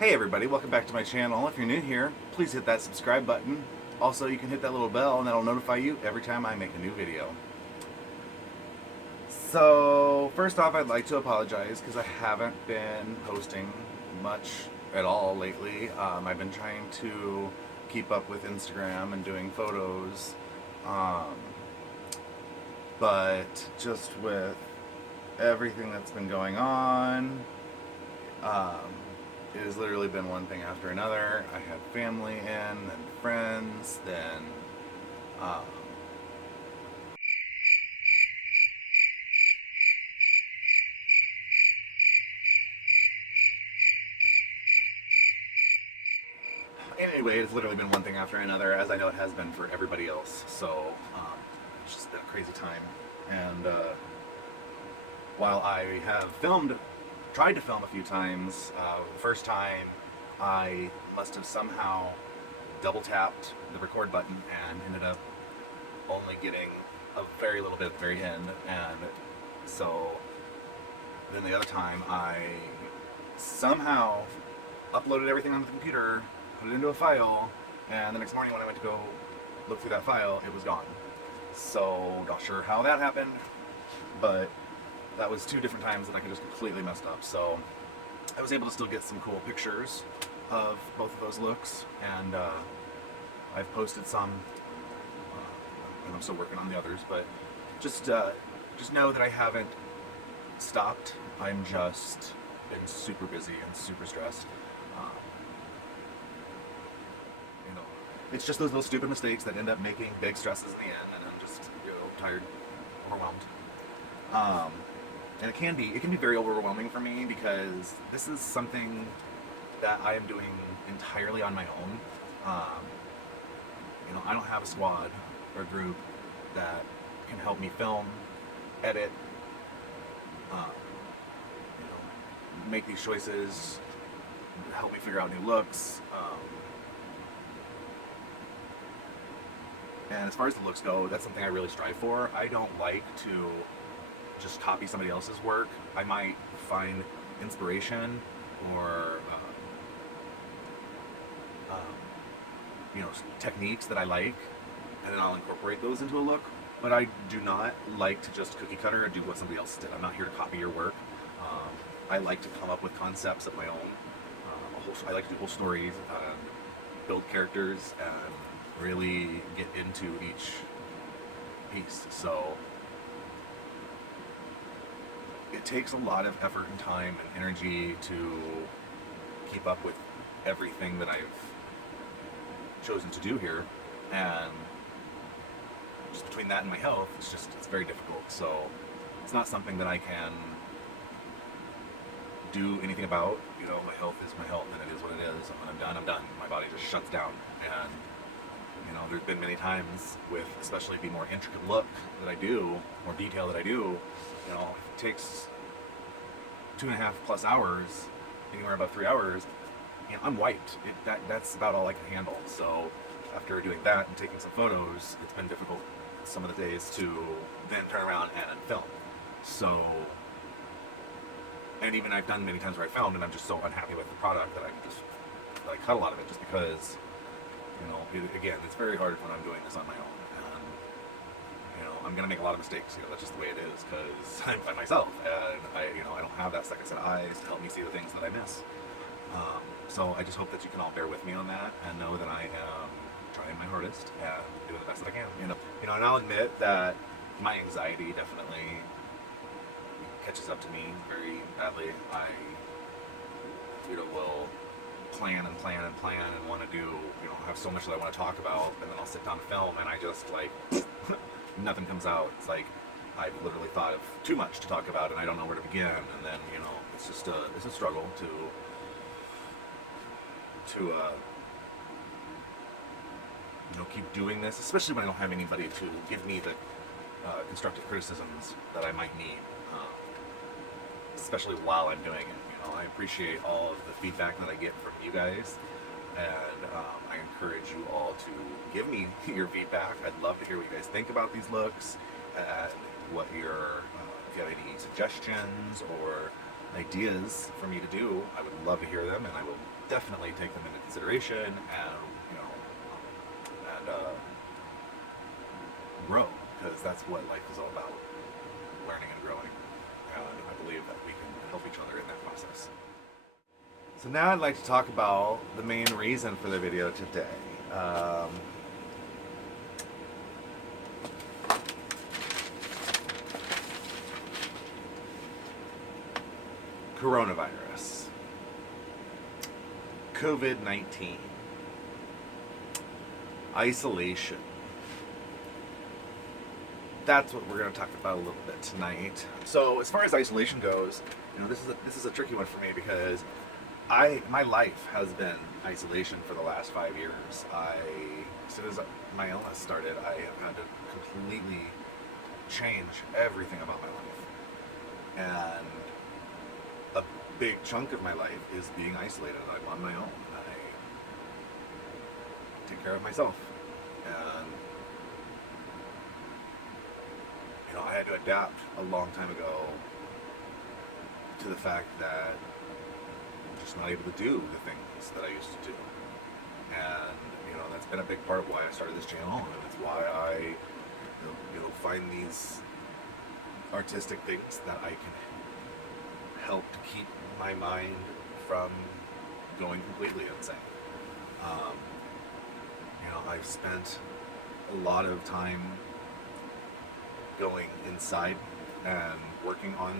Hey everybody, welcome back to my channel. If you're new here, please hit that subscribe button. Also, you can hit that little bell and that'll notify you every time I make a new video. So, first off, I'd like to apologize because I haven't been posting much at all lately. I've been trying to keep up with Instagram and doing photos. Um, but just with everything that's been going on, it has literally been one thing after another. I had family in, then friends, then um, anyway, it's literally been one thing after another, as I know it has been for everybody else. So it's just been a crazy time. And while I have tried to film a few times, the first time I must have somehow double tapped the record button and ended up only getting a very little bit at the very end, and so then the other time I somehow uploaded everything onto the computer, put it into a file, and the next morning when I went to go look through that file, it was gone. So not sure how that happened, but that was two different times that I could just completely messed up. So I was able to still get some cool pictures of both of those looks, and I've posted some, and I'm still working on the others, but just know that I haven't stopped. I'm just been super busy and super stressed. Um, you know, it's just those little stupid mistakes that end up making big stresses in the end, and I'm just tired, overwhelmed. And it can be very overwhelming for me because this is something that I am doing entirely on my own. I don't have a squad or group that can help me film, edit, make these choices, help me figure out new looks. And as far as the looks go, that's something I really strive for. I don't like to just copy somebody else's work. I might find inspiration or techniques that I like, and then I'll incorporate those into a look. But I do not like to just cookie cutter and do what somebody else did. I'm not here to copy your work. I like to come up with concepts of my own. I like to do whole stories, build characters, and really get into each piece. So it takes a lot of effort and time and energy to keep up with everything that I've chosen to do here, and just between that and my health, it's very difficult. So it's not something that I can do anything about. My health is my health, and it is what it is. When I'm done, I'm done. My body just shuts down. And there's been many times with, especially the more intricate look that I do, more detail that I do, it takes 2.5+ hours, anywhere about 3 hours. I'm wiped. That's about all I can handle. So after doing that and taking some photos, it's been difficult some of the days to then turn around and film. So, and even I've done many times where I filmed and I'm just so unhappy with the product that I cut a lot of it, just because again, it's very hard when I'm doing this on my own, and I'm gonna make a lot of mistakes. That's just the way it is, because I'm by myself, and I don't have that second set of eyes to help me see the things that I miss. So I just hope that you can all bear with me on that and know that I am trying my hardest and doing the best that I can. And I'll admit that my anxiety definitely catches up to me very badly. I will plan and plan and plan and want to do, have so much that I want to talk about, and then I'll sit down to film and I just nothing comes out. It's like I've literally thought of too much to talk about and I don't know where to begin, and then it's just it's a struggle to keep doing this, especially when I don't have anybody to give me the constructive criticisms that I might need, especially while I'm doing it. I appreciate all of the feedback that I get from you guys, and I encourage you all to give me your feedback. I'd love to hear what you guys think about these looks, and what if you have any suggestions, or ideas for me to do, I would love to hear them, and I will definitely take them into consideration and grow, because that's what life is all about: learning and growing. And I believe that we can help each other in that process. So now I'd like to talk about the main reason for the video today. Coronavirus. COVID-19. Isolation. That's what we're going to talk about a little bit tonight. So as far as isolation goes, this is a tricky one for me, because my life has been isolation for the last 5 years. As soon as my illness started, I have had to completely change everything about my life. And a big chunk of my life is being isolated. I'm on my own. I take care of myself. And I had to adapt a long time ago to the fact that I'm just not able to do the things that I used to do. And that's been a big part of why I started this channel, and it's why I find these artistic things that I can help to keep my mind from going completely insane. I've spent a lot of time going inside and working on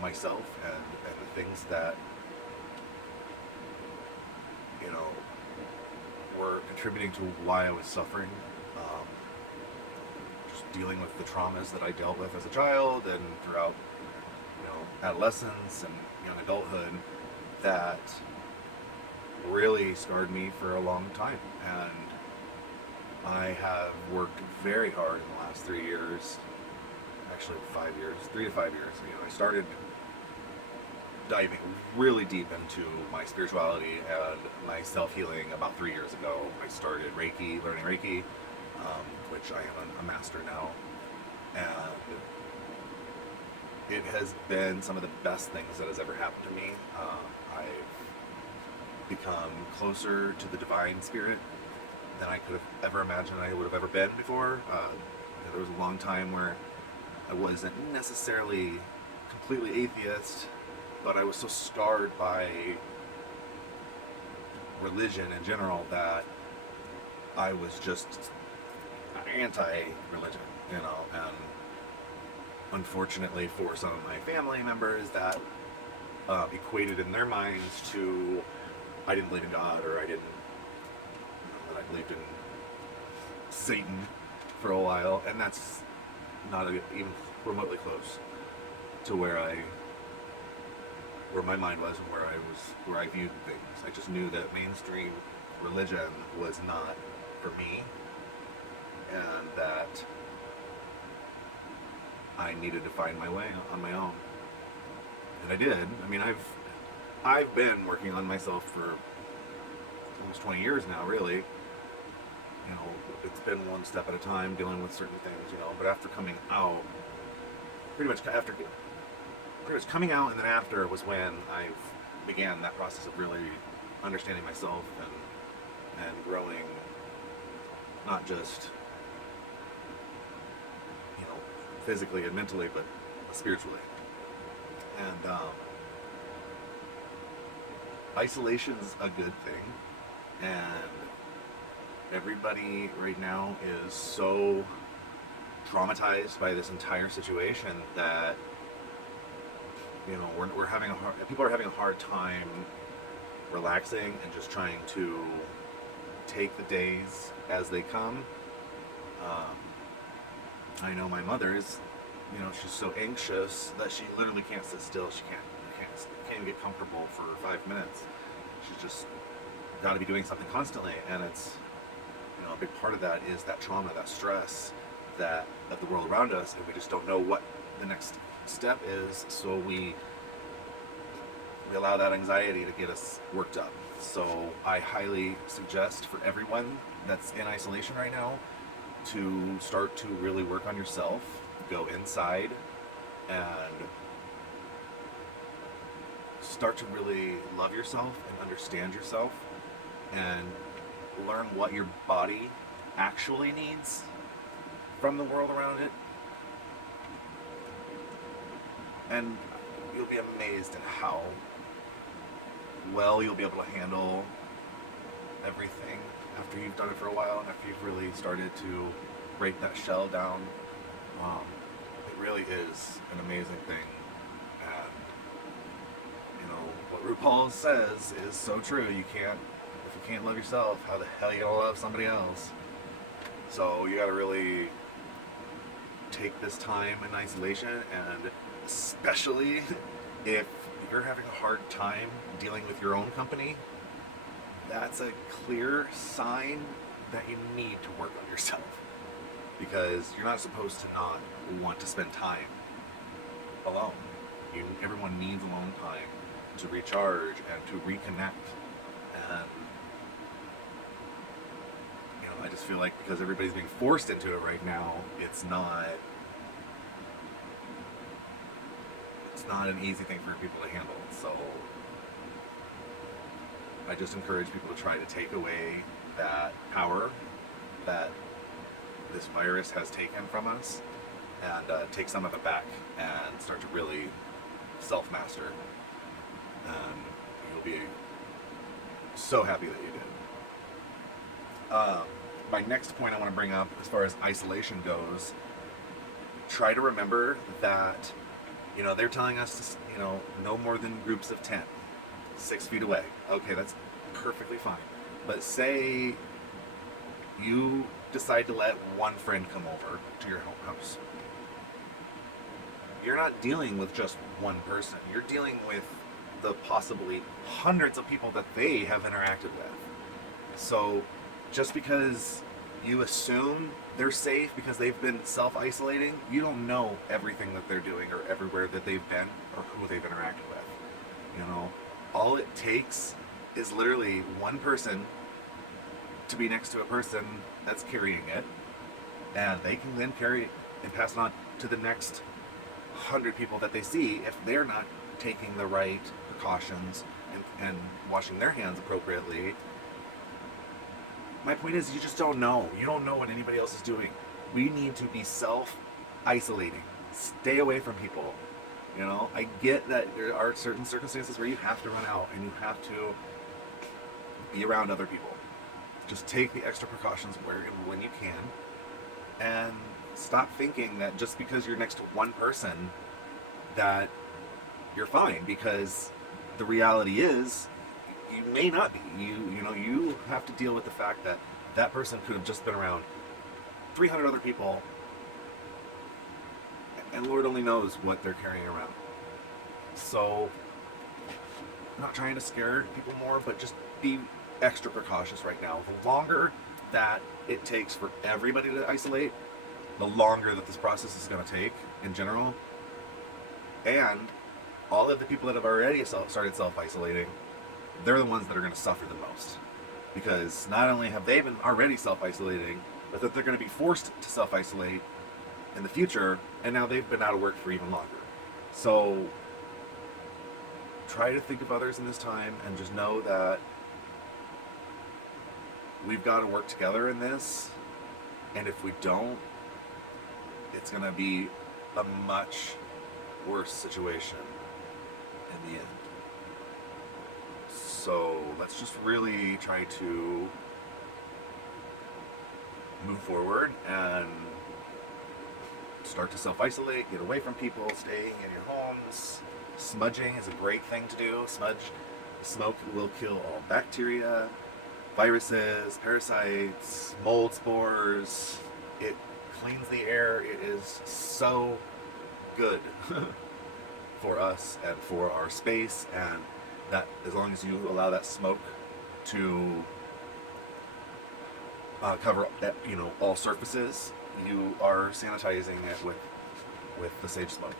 myself and the things that were contributing to why I was suffering. Just dealing with the traumas that I dealt with as a child and throughout adolescence and young adulthood that really scarred me for a long time. And I have worked very hard in the last 3 years, actually 5 years, 3 to 5 years. I started diving really deep into my spirituality and my self-healing about 3 years ago. I started learning Reiki, which I am a master now. And it has been some of the best things that has ever happened to me. I've become closer to the divine spirit than I could have ever imagined I would have ever been before. There was a long time where I wasn't necessarily completely atheist, but I was so scarred by religion in general that I was just anti-religion, and unfortunately for some of my family members, that equated in their minds to I didn't believe in God, or that I believed in Satan for a while, and that's not even remotely close to where my mind was and where I viewed things. I just knew that mainstream religion was not for me, and that I needed to find my way on my own. And I did. I've been working on myself for almost 20 years now, really. It's been one step at a time, dealing with certain things, but after coming out, pretty much coming out and then after was when I began that process of really understanding myself and growing, not just physically and mentally, but spiritually. And isolation's a good thing, and everybody right now is so traumatized by this entire situation that people are having a hard time relaxing and just trying to take the days as they come. I know my mother's, she's so anxious that she literally can't sit still. She can't get comfortable for 5 minutes. She's just got to be doing something constantly, and it's a big part of that is that trauma, that stress, that of the world around us, and we just don't know what the next step is, so we allow that anxiety to get us worked up. So I highly suggest for everyone that's in isolation right now to start to really work on yourself, go inside and start to really love yourself and understand yourself and learn what your body actually needs from the world around it. And you'll be amazed at how well you'll be able to handle everything after you've done it for a while and after you've really started to break that shell down. It really is an amazing thing. And, you know, what RuPaul says is so true. If you can't love yourself, how the hell are you gonna love somebody else? So you gotta really take this time in isolation, and especially if you're having a hard time dealing with your own company, that's a clear sign that you need to work on yourself, because you're not supposed to not want to spend time alone. Everyone needs alone time to recharge and to reconnect. And you know, I just feel like because everybody's being forced into it right now, it's not an easy thing for people to handle. So I just encourage people to try to take away that power that this virus has taken from us, and take some of it back and start to really self-master. And you'll be so happy that you did. My next point I want to bring up, as far as isolation goes, try to remember that, you know, they're telling us to, you know, no more than groups of 10, 6 feet away. Okay, that's perfectly fine. But say you decide to let one friend come over to your home house. You're not dealing with just one person. You're dealing with the possibly hundreds of people that they have interacted with. So just because you assume they're safe because they've been self-isolating, you don't know everything that they're doing or everywhere that they've been or who they've interacted with. You know, all it takes is literally one person to be next to a person that's carrying it, and they can then carry it and pass it on to the next 100 people that they see if they're not taking the right precautions and washing their hands appropriately. My point is, you just don't know. You don't know what anybody else is doing. We need to be self-isolating. Stay away from people. You know, I get that there are certain circumstances where you have to run out and you have to be around other people. Just take the extra precautions where and when you can, and stop thinking that just because you're next to one person that you're fine, because the reality is you may not be. You know, you have to deal with the fact that that person could have just been around 300 other people, and Lord only knows what they're carrying around. So I'm not trying to scare people more, but just be extra precautious right now. The longer that it takes for everybody to isolate, the longer that this process is going to take in general. And all of the people that have already started self-isolating, they're the ones that are going to suffer the most, because not only have they been already self-isolating, but that they're going to be forced to self-isolate in the future, and now they've been out of work for even longer. So try to think of others in this time, and just know that we've got to work together in this, and if we don't, it's going to be a much worse situation in the end. So let's just really try to move forward and start to self-isolate, get away from people, staying in your homes. Smudging is a great thing to do. Smoke will kill all bacteria, viruses, parasites, mold spores. It cleans the air. It is so good for us and for our space, and that as long as you allow that smoke to cover, you know, all surfaces, you are sanitizing it with the sage smoke.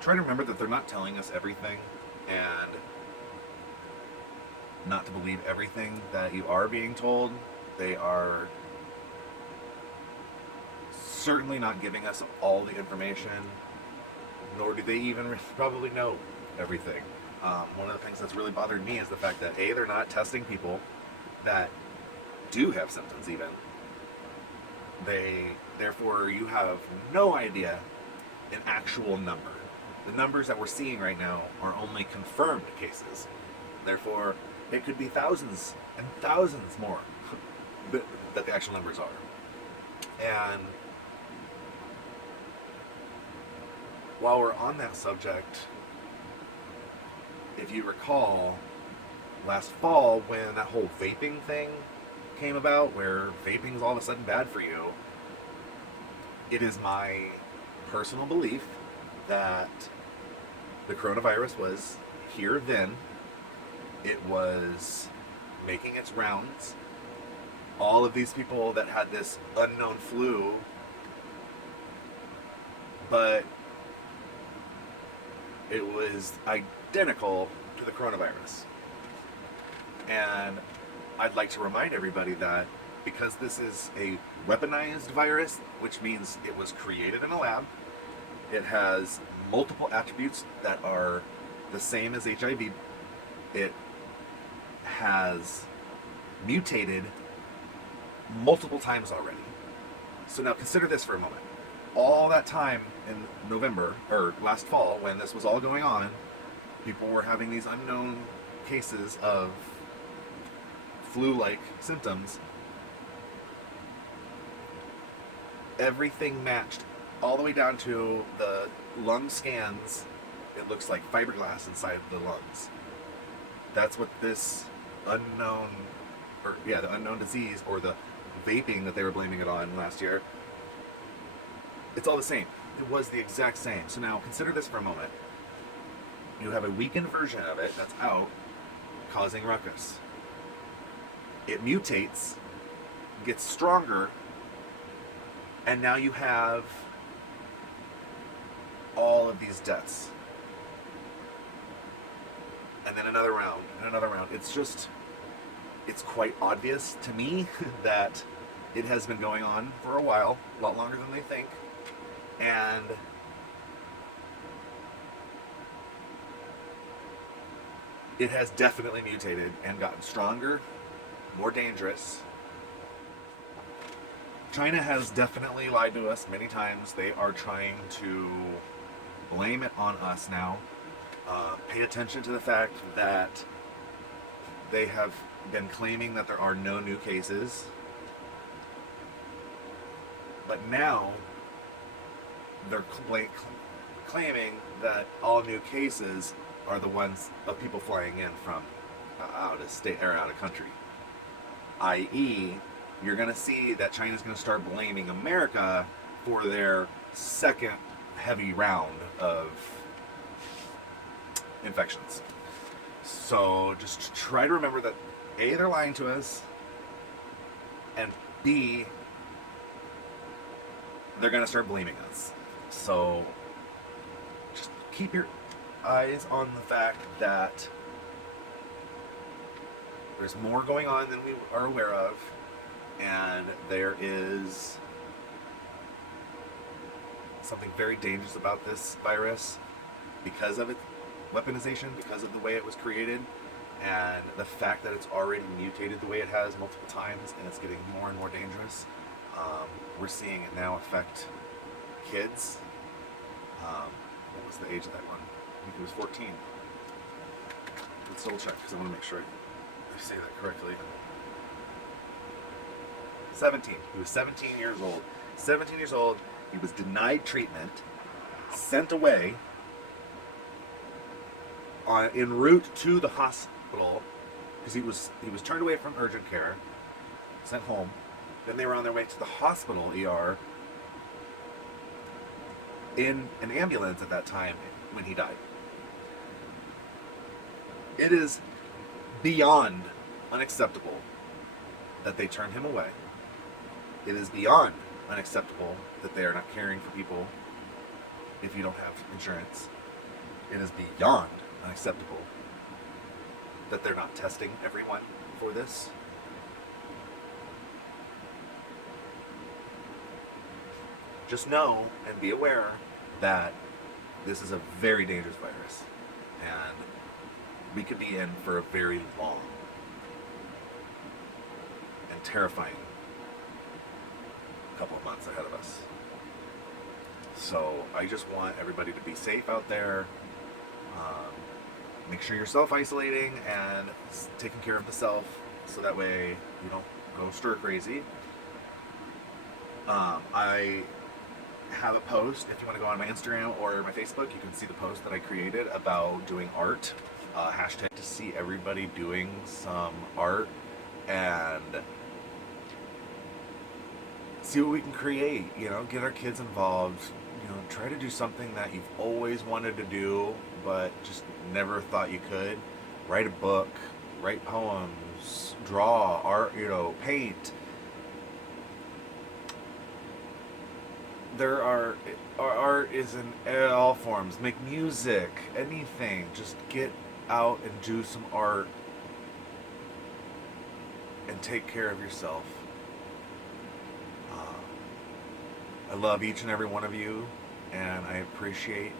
Try to remember that they're not telling us everything, and not to believe everything that you are being told. They are certainly not giving us all the information nor do they even probably know everything. One of the things that's really bothered me is the fact that A, they're not testing people that do have symptoms even. Therefore, you have no idea an actual number. The numbers that we're seeing right now are only confirmed cases. Therefore, it could be thousands and thousands more that the actual numbers are. And while we're on that subject, if you recall, last fall when that whole vaping thing came about, where vaping is all of a sudden bad for you, it is my personal belief that the coronavirus was here then. It was making its rounds. All of these people that had this unknown flu, but it was identical to the coronavirus. And I'd like to remind everybody that because this is a weaponized virus, which means it was created in a lab, it has multiple attributes that are the same as HIV. It has mutated multiple times already. So now consider this for a moment. All that time in November, or last fall, when this was all going on, people were having these unknown cases of flu-like symptoms. Everything matched all the way down to the lung scans. It looks like fiberglass inside the lungs. That's what this unknown, the unknown disease, or the vaping that they were blaming it on last year, it's all the same. It was the exact same. So now consider this for a moment. You have a weakened version of it that's out, causing ruckus. It mutates, gets stronger, and now you have all of these deaths. And then another round, and another round. It's quite obvious to me that it has been going on for a while, a lot longer than they think. And it has definitely mutated and gotten stronger, more dangerous. China has definitely lied to us many times. They are trying to blame it on us now. Pay attention to the fact that they have been claiming that there are no new cases. But now they're claiming that all new cases are the ones of people flying in from out of state or out of country. I.e., you're going to see that China's going to start blaming America for their second heavy round of infections. So just try to remember that A, they're lying to us, and B, they're going to start blaming us. So just keep your eyes on the fact that there's more going on than we are aware of, and there is something very dangerous about this virus because of its weaponization, because of the way it was created, and the fact that it's already mutated the way it has multiple times, and it's getting more and more dangerous. We're seeing it now affect kids. What was the age of that one? I think it was 14. Let's double check because I want to make sure I say that correctly. 17. He was 17 years old. 17 years old. He was denied treatment, sent away en route to the hospital because he was turned away from urgent care, sent home. Then they were on their way to the hospital ER in an ambulance at that time when he died. It is beyond unacceptable that they turned him away. It is beyond unacceptable that they are not caring for people if you don't have insurance. It is beyond unacceptable that they're not testing everyone for this. Just know and be aware that This is a very dangerous virus, and we could be in for a very long and terrifying couple of months ahead of us. So I just want everybody to be safe out there. Um, Make sure you're self-isolating and taking care of the self, so that way you don't go stir crazy. I have a post. If you want to go on my Instagram or my Facebook, you can see the post that I created about doing art. Hashtag to see everybody doing some art and see what we can create. You know, get our kids involved. You know, try to do something that you've always wanted to do but just never thought you could. Write a book, write poems, draw, art, you know, paint. Our art is in all forms. Make music, anything. Just get out and do some art and take care of yourself. I love each and every one of you, and I appreciate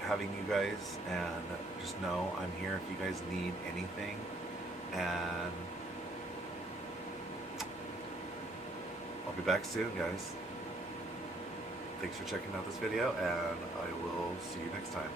having you guys, and just know I'm here if you guys need anything. And I'll be back soon, guys. Thanks for checking out this video, and I will see you next time.